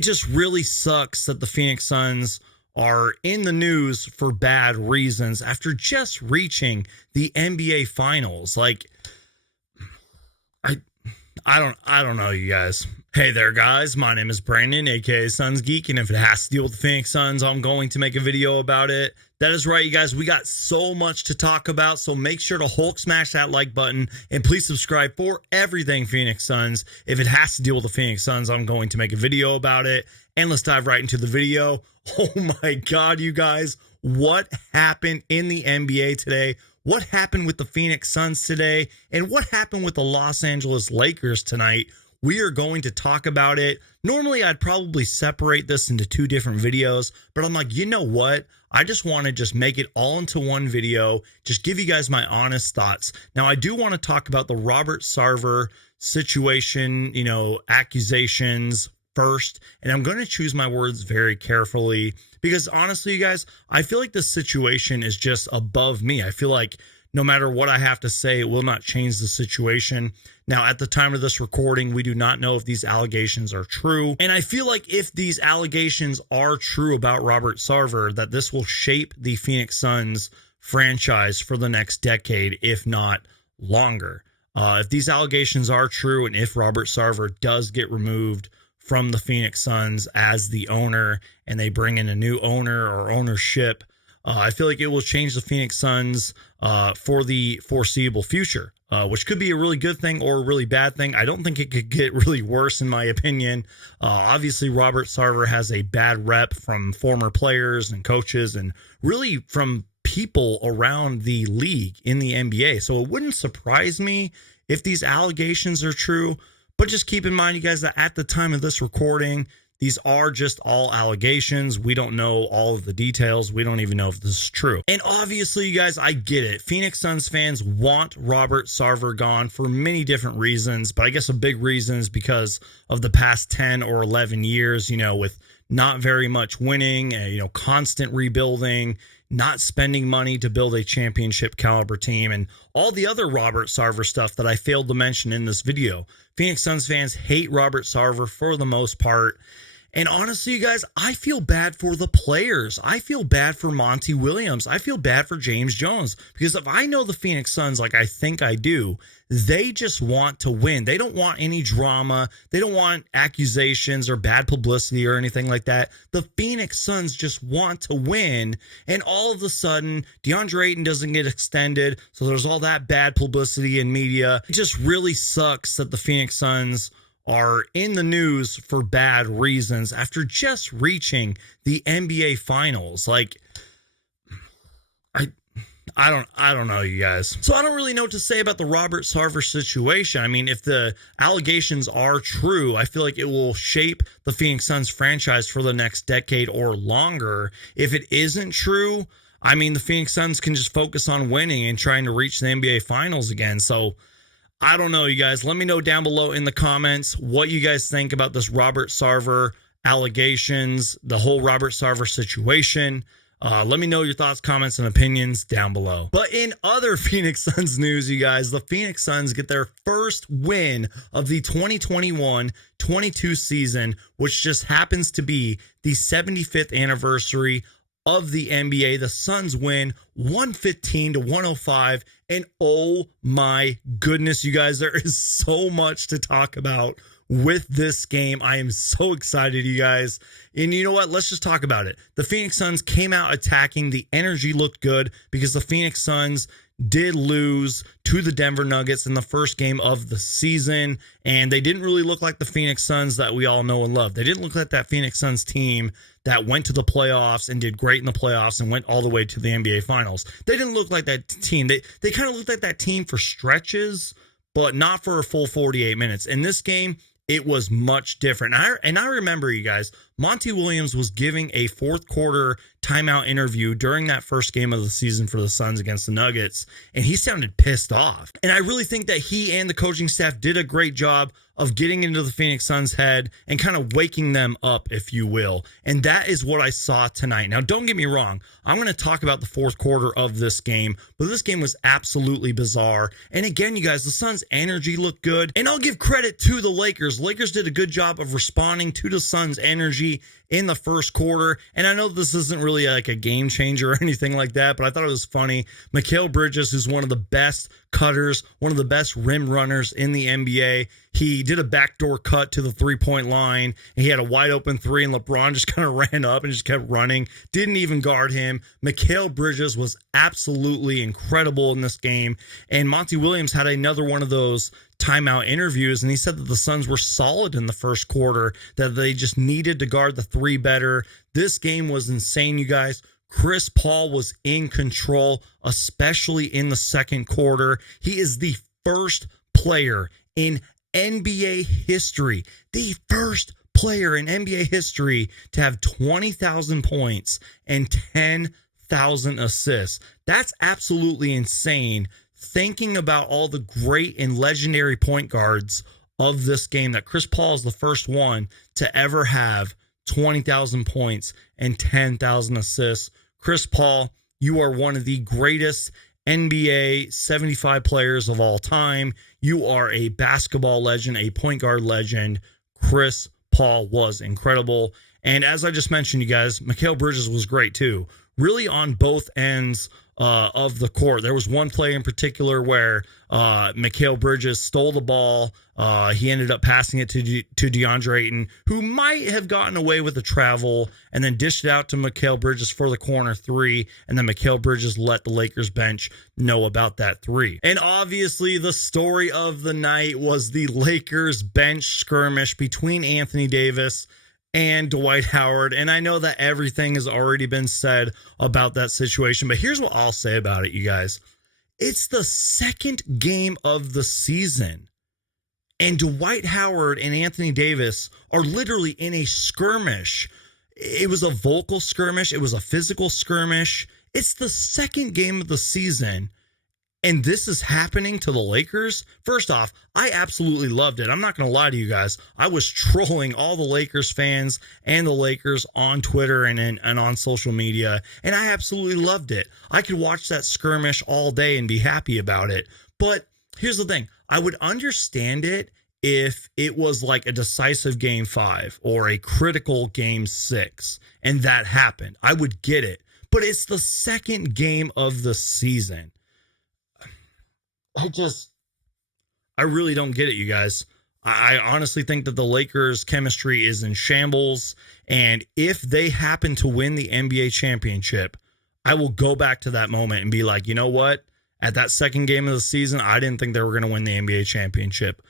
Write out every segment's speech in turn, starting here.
It just really sucks that the Phoenix Suns are in the news for bad reasons after just reaching the NBA Finals. Like, I don't know, you guys. Hey there, guys. My name is Brandon, aka Suns Geek, and if it has to deal with the Phoenix Suns, I'm going to make a video about it. That is right, you guys. We got so much to talk about, so make sure to Hulk smash that like button, and please subscribe for everything Phoenix Suns. If it has to deal with the Phoenix Suns, I'm going to make a video about it. And let's dive right into the video. Oh my God, you guys. What happened in the NBA today? What happened with the Phoenix Suns today? And what happened with the Los Angeles Lakers tonight? We are going to talk about it. Normally, I'd probably separate this into two different videos, but I'm like, you know what? I just want to just make it all into one video, just give you guys my honest thoughts. Now, I do want to talk about the Robert Sarver situation, accusations first, and I'm going to choose my words very carefully because honestly, you guys, I feel like this situation is just above me. I feel like no matter what I have to say, it will not change the situation. Now, at the time of this recording, we do not know if these allegations are true. And I feel like if these allegations are true about Robert Sarver, that this will shape the Phoenix Suns franchise for the next decade, if not longer. If these allegations are true, and if Robert Sarver does get removed from the Phoenix Suns as the owner, and they bring in a new owner or ownership, I feel like it will change the Phoenix Suns for the foreseeable future, which could be a really good thing or a really bad thing. I don't think it could get really worse, in my opinion. Obviously, Robert Sarver has a bad rep from former players and coaches and really from people around the league in the NBA. So it wouldn't surprise me if these allegations are true. But just keep in mind, you guys, that at the time of this recording, these are just all allegations. We don't know all of the details. We don't even know if this is true. And obviously, you guys, I get it. Phoenix Suns fans want Robert Sarver gone for many different reasons. But I guess a big reason is because of the past 10 or 11 years, with not very much winning, constant rebuilding, not spending money to build a championship caliber team, and all the other Robert Sarver stuff that I failed to mention in this video. Phoenix Suns fans hate Robert Sarver for the most part. And honestly, you guys, I feel bad for the players. I feel bad for Monty Williams. I feel bad for James Jones, because if I know the Phoenix Suns like I think I do, they just want to win. They don't want any drama. They don't want accusations or bad publicity or anything like that. The Phoenix Suns just want to win. And all of a sudden, DeAndre Ayton doesn't get extended. So there's all that bad publicity in media. It just really sucks that the Phoenix Suns are in the news for bad reasons after just reaching the NBA Finals. Like, I don't know, you guys. So I don't really know what to say about the Robert Sarver situation. I mean, if the allegations are true, I feel like it will shape the Phoenix Suns franchise for the next decade or longer. If it isn't true, I mean, the Phoenix Suns can just focus on winning and trying to reach the NBA Finals again. So I don't know, you guys. Let me know down below in the comments what you guys think about this Robert Sarver allegations, the whole Robert Sarver situation. Let me know your thoughts, comments, and opinions down below. But in other Phoenix Suns news, you guys, the Phoenix Suns get their first win of the 2021-22 season, which just happens to be the 75th anniversary of the NBA. The Suns win 115-105, and oh my goodness, you guys, there is so much to talk about with this game. I am so excited, you guys. And you know what? Let's just talk about it. The Phoenix Suns came out attacking. The energy looked good because the Phoenix Suns did lose to the Denver Nuggets in the first game of the season, and they didn't really look like the Phoenix Suns that we all know and love. They didn't look like that Phoenix Suns team that went to the playoffs and did great in the playoffs and went all the way to the NBA Finals. They didn't look like that team. They kind of looked like that team for stretches, but not for a full 48 minutes. In this game, it was much different. And I remember, you guys, Monty Williams was giving a fourth quarter timeout interview during that first game of the season for the Suns against the Nuggets, and he sounded pissed off. And I really think that he and the coaching staff did a great job of getting into the Phoenix Suns' head and kind of waking them up, if you will. And that is what I saw tonight. Now, don't get me wrong. I'm going to talk about the fourth quarter of this game, but this game was absolutely bizarre. And again, you guys, the Suns' energy looked good. And I'll give credit to the Lakers. Lakers did a good job of responding to the Suns' energy in the first quarter. And I know this isn't really like a game changer or anything like that, but I thought it was funny. Mikhail Bridges, who's one of the best cutters, one of the best rim runners in the NBA, he did a backdoor cut to the three-point line, and he had a wide open three, and LeBron just kind of ran up and just kept running, didn't even guard him. Mikhail Bridges was absolutely incredible in this game, and Monty Williams had another one of those timeout interviews, and he said that the Suns were solid in the first quarter, that they just needed to guard the three better. This game was insane, you guys. Chris Paul was in control, especially in the second quarter. He is the first player in NBA history, the first player in NBA history to have 20,000 points and 10,000 assists. That's absolutely insane. Thinking about all the great and legendary point guards of this game, that Chris Paul is the first one to ever have 20,000 points and 10,000 assists. Chris Paul, you are one of the greatest NBA 75 players of all time. You are a basketball legend, a point guard legend. Chris Paul was incredible. And as I just mentioned, you guys, Mikhail Bridges was great too. Really on both ends of the court. There was one play in particular where Mikhail Bridges stole the ball. He ended up passing it to DeAndre Ayton, who might have gotten away with the travel, and then dished it out to Mikhail Bridges for the corner three, and then Mikhail Bridges let the Lakers bench know about that three. And obviously the story of the night was the Lakers bench skirmish between Anthony Davis and Dwight Howard. And I know that everything has already been said about that situation, but here's what I'll say about it, you guys. It's the second game of the season, and Dwight Howard and Anthony Davis are literally in a skirmish. It was a vocal skirmish. It was a physical skirmish. It's the second game of the season, and this is happening to the Lakers. First off, I absolutely loved it. I'm not going to lie to you guys. I was trolling all the Lakers fans and the Lakers on Twitter and on social media, and I absolutely loved it. I could watch that skirmish all day and be happy about it. But here's the thing. I would understand it if it was like a decisive game 5 or a critical game 6, and that happened. I would get it. But it's the second game of the season. I really don't get it, you guys. I honestly think that the Lakers' chemistry is in shambles, and if they happen to win the NBA championship, I will go back to that moment and be like, you know what? At that second game of the season, I didn't think they were going to win the NBA championship.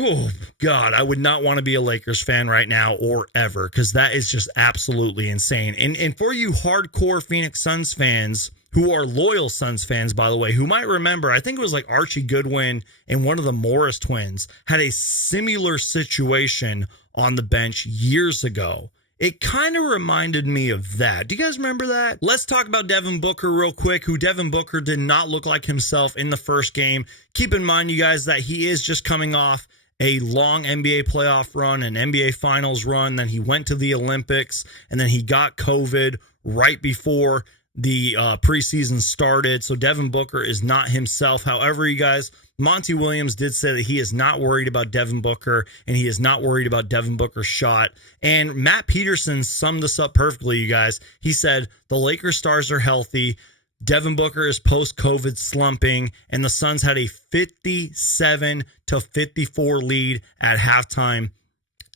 Oh, God, I would not want to be a Lakers fan right now or ever, because that is just absolutely insane. And for you hardcore Phoenix Suns fans, who are loyal Suns fans, by the way, who might remember, I think it was like Archie Goodwin and one of the Morris twins had a similar situation on the bench years ago. It kind of reminded me of that. Do you guys remember that? Let's talk about Devin Booker real quick, who Devin Booker did not look like himself in the first game. Keep in mind, you guys, that he is just coming off a long NBA playoff run, an NBA Finals run. Then he went to the Olympics, and then he got COVID right before the preseason started. So Devin Booker is not himself. However, you guys, Monty Williams did say that he is not worried about Devin Booker, and he is not worried about Devin Booker's shot. And Matt Peterson summed this up perfectly, you guys. He said the Lakers stars are healthy. Devin Booker is post-COVID slumping, and the Suns had a 57-54 lead at halftime.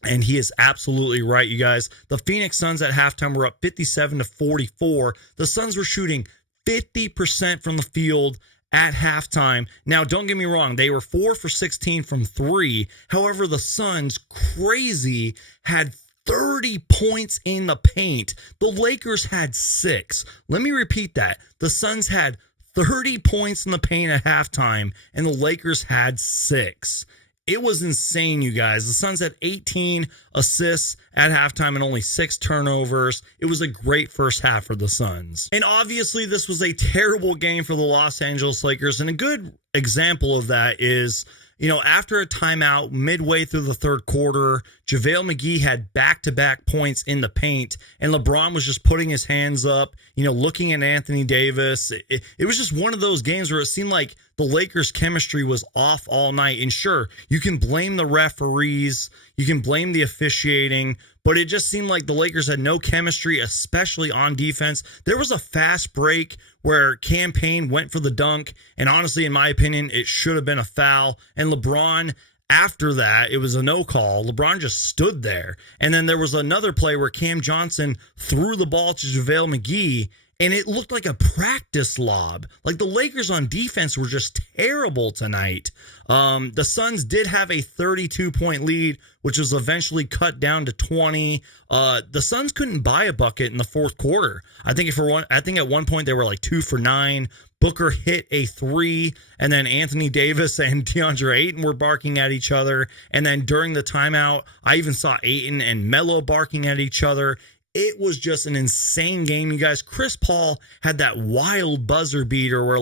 And he is absolutely right, you guys. The Phoenix Suns at halftime were up 57-44. The Suns were shooting 50% from the field at halftime. Now, don't get me wrong. They were 4 for 16 from 3. However, the Suns, crazy, had 30 points in the paint. The Lakers had 6. Let me repeat that. The Suns had 30 points in the paint at halftime, and the Lakers had 6. It was insane, you guys. The Suns had 18 assists at halftime and only 6 turnovers. It was a great first half for the Suns. And obviously, this was a terrible game for the Los Angeles Lakers. And a good example of that is After a timeout midway through the third quarter, JaVale McGee had back-to-back points in the paint, and LeBron was just putting his hands up, looking at Anthony Davis. It was just one of those games where it seemed like the Lakers' chemistry was off all night. And sure, you can blame the referees, you can blame the officiating, but it just seemed like the Lakers had no chemistry, especially on defense. There was a fast break where Cam Payne went for the dunk, and honestly, in my opinion, it should have been a foul. And LeBron, after that, it was a no call. LeBron just stood there. And then there was another play where Cam Johnson threw the ball to JaVale McGee, and it looked like a practice lob. Like, the Lakers on defense were just terrible tonight. The Suns did have a 32-point lead, which was eventually cut down to 20. The Suns couldn't buy a bucket in the fourth quarter. I think at one point they were like 2 for 9. Booker hit a 3, and then Anthony Davis and DeAndre Ayton were barking at each other. And then during the timeout, I even saw Ayton and Melo barking at each other. It was just an insane game, you guys. Chris Paul had that wild buzzer beater where,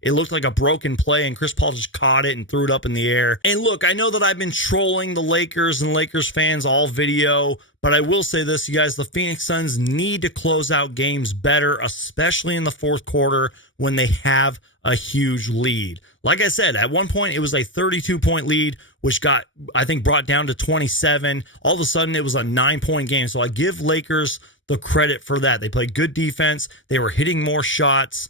it looked like a broken play, and Chris Paul just caught it and threw it up in the air. And look, I know that I've been trolling the Lakers and Lakers fans all video, but I will say this, you guys, the Phoenix Suns need to close out games better, especially in the fourth quarter when they have a huge lead. Like I said, at one point it was a 32-point lead, which got, I think, brought down to 27. All of a sudden it was a 9-point game. So I give Lakers the credit for that. They played good defense. They were hitting more shots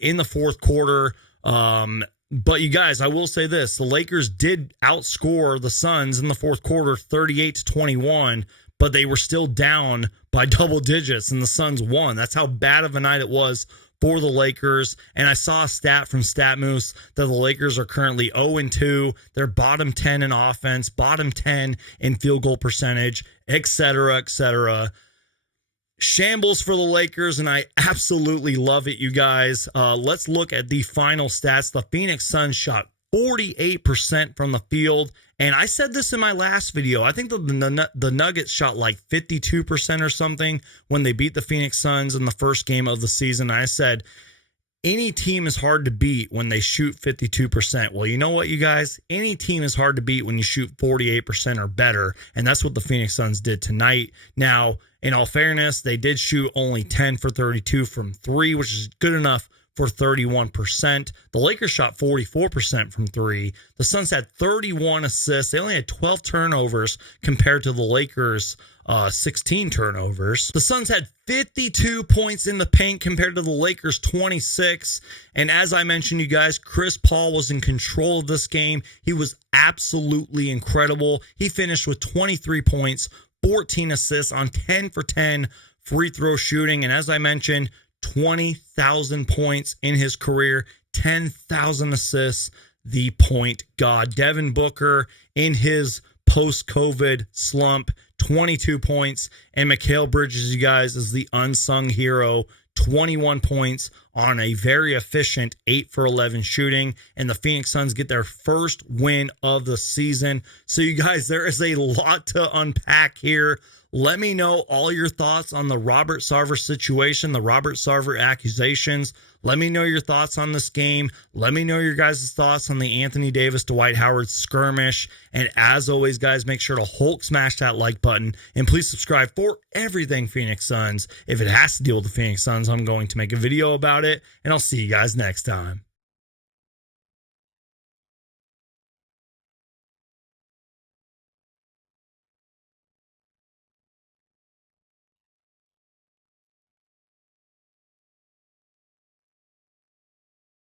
in the fourth quarter. But you guys, I will say this, the Lakers did outscore the Suns in the fourth quarter 38-21, but they were still down by double digits, and the Suns won. That's how bad of a night it was for the Lakers. And I saw a stat from StatMoose that the Lakers are currently 0-2. They're bottom 10 in offense, bottom 10 in field goal percentage, etc., etc. Shambles for the Lakers, and I absolutely love it, you guys. Let's look at the final stats. The Phoenix Suns shot 48% from the field, and I said this in my last video. I think the Nuggets shot like 52% or something when they beat the Phoenix Suns in the first game of the season. I said, any team is hard to beat when they shoot 52%. Well, you know what, you guys? Any team is hard to beat when you shoot 48% or better, and that's what the Phoenix Suns did tonight. Now, in all fairness, they did shoot only 10 for 32 from 3, which is good enough for 31%. The Lakers shot 44% from 3. The Suns had 31 assists. They only had 12 turnovers compared to the Lakers' 16 turnovers. The Suns had 52 points in the paint compared to the Lakers' 26. And as I mentioned, you guys, Chris Paul was in control of this game. He was absolutely incredible. He finished with 23 points, 14 assists on 10 for 10 free throw shooting. And as I mentioned, 20,000 points in his career, 10,000 assists, the point god. Devin Booker in his post-COVID slump, 22 points. And Mikhail Bridges, you guys, is the unsung hero, 21 points on a very efficient 8 for 11 shooting. And the Phoenix Suns get their first win of the season. So, you guys, there is a lot to unpack here. Let me know all your thoughts on the Robert Sarver situation, the Robert Sarver accusations. Let me know your thoughts on this game. Let me know your guys' thoughts on the Anthony Davis, Dwight Howard skirmish. And as always, guys, make sure to Hulk smash that like button. And please subscribe for everything Phoenix Suns. If it has to deal with the Phoenix Suns, I'm going to make a video about it. And I'll see you guys next time.